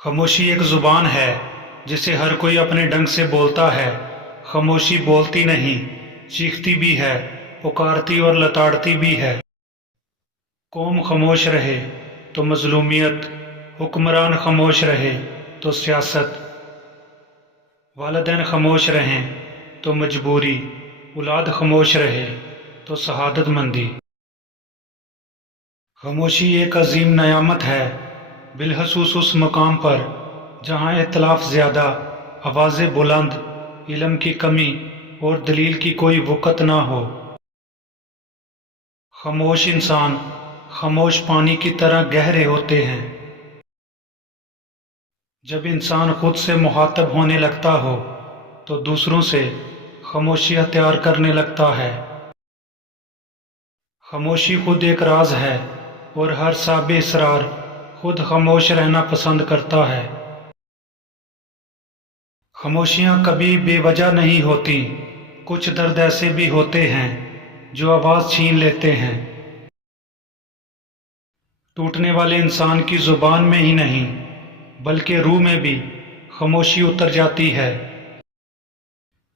خاموشی ایک زبان ہے جسے ہر کوئی اپنے ڈھنگ سے بولتا ہے۔ خاموشی بولتی نہیں، چیختی بھی ہے، پکارتی اور لتاڑتی بھی ہے۔ قوم خاموش رہے تو مظلومیت، حکمران خاموش رہے تو سیاست، والدین خاموش رہیں تو مجبوری، اولاد خاموش رہے تو شہادت مندی۔ خاموشی ایک عظیم نعمت ہے، بالخصوص اس مقام پر جہاں اختلاف زیادہ، آوازیں بلند، علم کی کمی اور دلیل کی کوئی وقت نہ ہو۔ خاموش انسان خاموش پانی کی طرح گہرے ہوتے ہیں۔ جب انسان خود سے مخاطب ہونے لگتا ہو تو دوسروں سے خاموشی اختیار کرنے لگتا ہے۔ خاموشی خود ایک راز ہے اور ہر صاحب اسرار خود خاموش رہنا پسند کرتا ہے۔ خاموشیاں کبھی بے وجہ نہیں ہوتی، کچھ درد ایسے بھی ہوتے ہیں جو آواز چھین لیتے ہیں۔ ٹوٹنے والے انسان کی زبان میں ہی نہیں بلکہ روح میں بھی خاموشی اتر جاتی ہے۔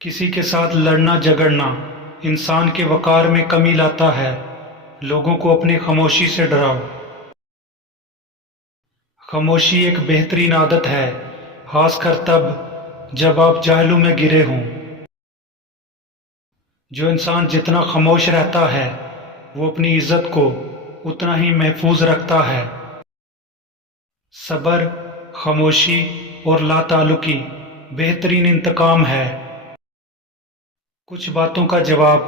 کسی کے ساتھ لڑنا جھگڑنا انسان کے وقار میں کمی لاتا ہے۔ لوگوں کو اپنی خاموشی سے ڈراؤ۔ خاموشی ایک بہترین عادت ہے، خاص کر تب جب آپ جہلوں میں گرے ہوں۔ جو انسان جتنا خاموش رہتا ہے وہ اپنی عزت کو اتنا ہی محفوظ رکھتا ہے۔ صبر، خاموشی اور لا تعلقی بہترین انتقام ہے۔ کچھ باتوں کا جواب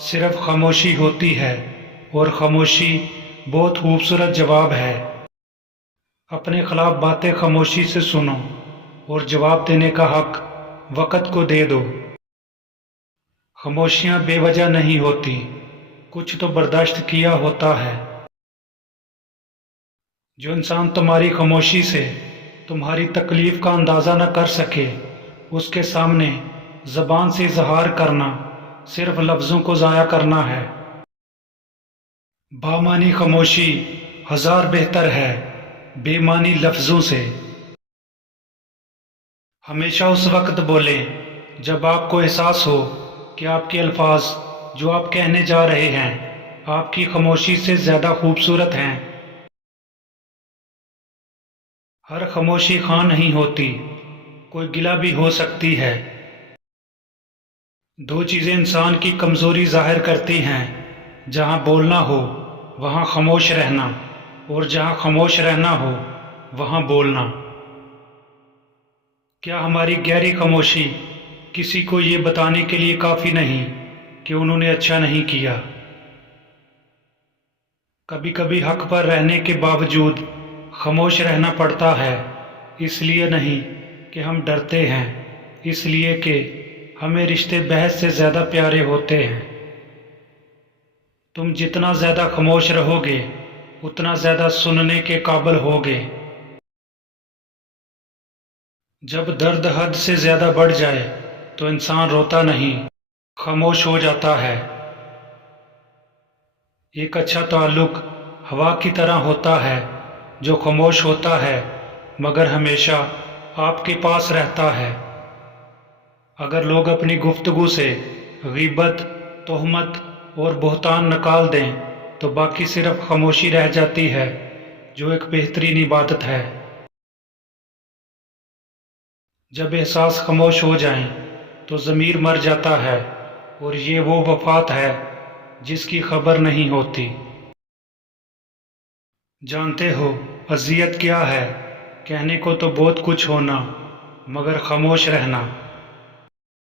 صرف خاموشی ہوتی ہے اور خاموشی بہت خوبصورت جواب ہے۔ اپنے خلاف باتیں خاموشی سے سنو اور جواب دینے کا حق وقت کو دے دو۔ خاموشیاں بے وجہ نہیں ہوتی، کچھ تو برداشت کیا ہوتا ہے۔ جو انسان تمہاری خاموشی سے تمہاری تکلیف کا اندازہ نہ کر سکے، اس کے سامنے زبان سے اظہار کرنا صرف لفظوں کو ضائع کرنا ہے۔ بامعنی خاموشی ہزار بہتر ہے بے معنی لفظوں سے۔ ہمیشہ اس وقت بولیں جب آپ کو احساس ہو کہ آپ کے الفاظ جو آپ کہنے جا رہے ہیں آپ کی خاموشی سے زیادہ خوبصورت ہیں۔ ہر خاموشی خواہ نہیں ہوتی، کوئی گلہ بھی ہو سکتی ہے۔ دو چیزیں انسان کی کمزوری ظاہر کرتی ہیں، جہاں بولنا ہو وہاں خاموش رہنا، اور جہاں خاموش رہنا ہو وہاں بولنا۔ کیا ہماری گہری خاموشی کسی کو یہ بتانے کے لیے کافی نہیں کہ انہوں نے اچھا نہیں کیا؟ کبھی کبھی حق پر رہنے کے باوجود خاموش رہنا پڑتا ہے، اس لیے نہیں کہ ہم ڈرتے ہیں، اس لیے کہ ہمیں رشتے بحث سے زیادہ پیارے ہوتے ہیں۔ تم جتنا زیادہ خاموش رہو گے اتنا زیادہ سننے کے قابل ہوگے۔ جب درد حد سے زیادہ بڑھ جائے تو انسان روتا نہیں، خاموش ہو جاتا ہے۔ ایک اچھا تعلق ہوا کی طرح ہوتا ہے جو خاموش ہوتا ہے مگر ہمیشہ آپ کے پاس رہتا ہے۔ اگر لوگ اپنی گفتگو سے غیبت، تہمت اور بہتان نکال دیں تو باقی صرف خاموشی رہ جاتی ہے، جو ایک بہترین عبادت ہے۔ جب احساس خاموش ہو جائیں تو ضمیر مر جاتا ہے، اور یہ وہ وفات ہے جس کی خبر نہیں ہوتی۔ جانتے ہو اذیت کیا ہے؟ کہنے کو تو بہت کچھ ہونا مگر خاموش رہنا۔